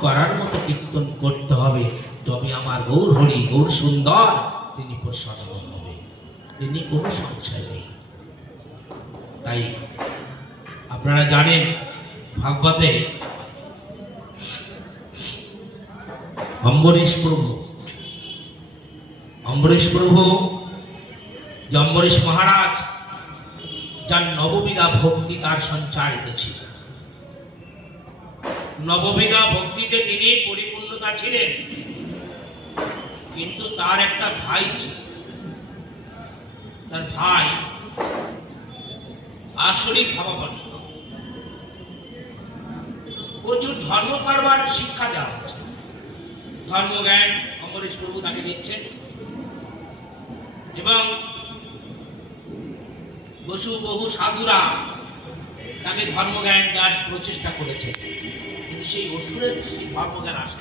করার মতো কীর্তন করতে হবে। তবে আমার গৌর হরি, গৌর সুন্দর, তিনি প্রসন্ন হবে। তিনি কোনো সংশয় নেই। তাই আপনারা জানেন, ভাগবতে অম্বরীশ প্রভু অম্বরীশ প্রভু, যে অম্বরীশ মহারাজ, যার নববিধা ভক্তি তার সঞ্চারিত ছিল। নববিধা ভক্তিতে তিনি পরিপূর্ণতা ছিলেন। কিন্তু তার একটা ভাই ছিল। তার ভাই আসরিক ভাবাপন্ন। প্রচুর ধর্ম কারবার শিক্ষা দেওয়া হচ্ছে ধর্মজ্ঞান অমরেশ প্রভু তাকে দিচ্ছেন। এবং বসু বহু সাধুরা তাকে ধর্মজ্ঞান দেওয়ার প্রচেষ্টা করেছে কিন্তু সেই অসুরের ধর্মজ্ঞান আসে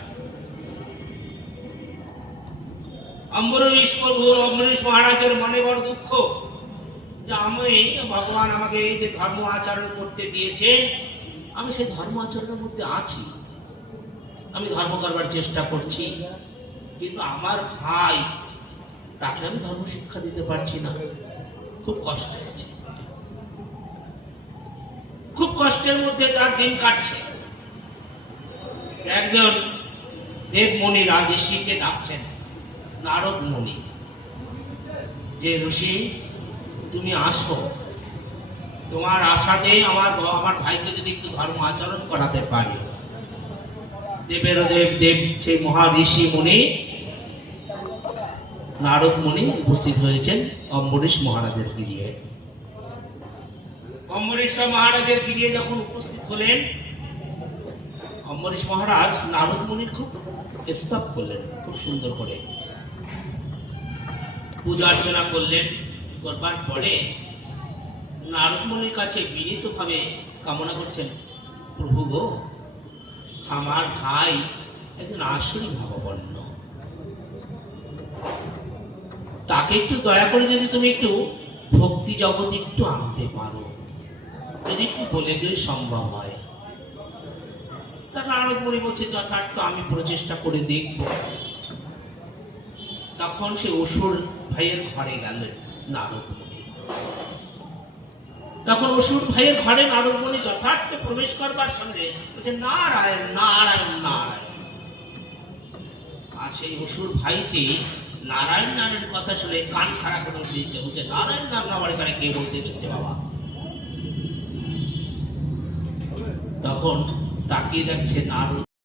অম্বরীশ প্রভু অম্বরীশ মহারাজের মনে বড় দুঃখ যে আমি, ভগবান আমাকে এই যে ধর্ম আচরণ করতে দিয়েছেন, আমি সেই ধর্ম আচরণের মধ্যে আছি। আমি ধর্ম করবার চেষ্টা করছি, কিন্তু আমার ভাই, তাকে আমি ধর্ম শিক্ষা দিতে পারছি না। খুব কষ্ট হচ্ছে খুব কষ্টের মধ্যে তার দিন কাটছে। একজন দেবমণি রাজেশীকে ডাকছেন নারদ মণি যে ঋষি, তুমি আসো। তোমার আশাতে আমার আমার ভাইকে যদি একটু ধর্ম আচরণ করাতে পারি। দেবের দেব দেব সেই মহা ঋষি মুনি নারদ উপস্থিত হয়েছেন অম্বরীশ মহারাজের গিরিয়ে। অম্বরীশ মহারাজের গিরিয়ে যখন উপস্থিত হলেন অম্বরীশ মহারাজ নারদ মুনির খুব স্তব করলেন, খুব সুন্দর করে। পূজা অর্চনা করলেন, করবার পরে নারদ মুনির কাছে বিনীতভাবে কামনা করছেন, প্রভু গো, আমার ভাই একজন আসরি ভাবাপন্ন তাকে একটু দয়া করে যদি তুমি একটু ভক্তি জগতে একটু আনতে পারো, যদি একটু বলে দিয়ে সম্ভব হয়। তা নারদ মুনি বলছে যথার্থ আমি প্রচেষ্টা করে দেখব। তখন সে অসুর ভাইয়ের ঘরে গেলেন নারদ তখন অসুর ভাইয়ের ঘরে নারদ মুনি যথার্থ প্রবেশ করবার সঙ্গে বলছে, নারায়ণ নারায়ণ নারায়ণ। আর সেই অসুর ভাইটি নারায়ণ নামের কথা শুনে কান খারাপ করে দিয়েছে বলছে, নারায়ণ নাম আমার এখানে কে বলতে এসেছে বাবা? তখন তাকিয়ে দেখছে নারদ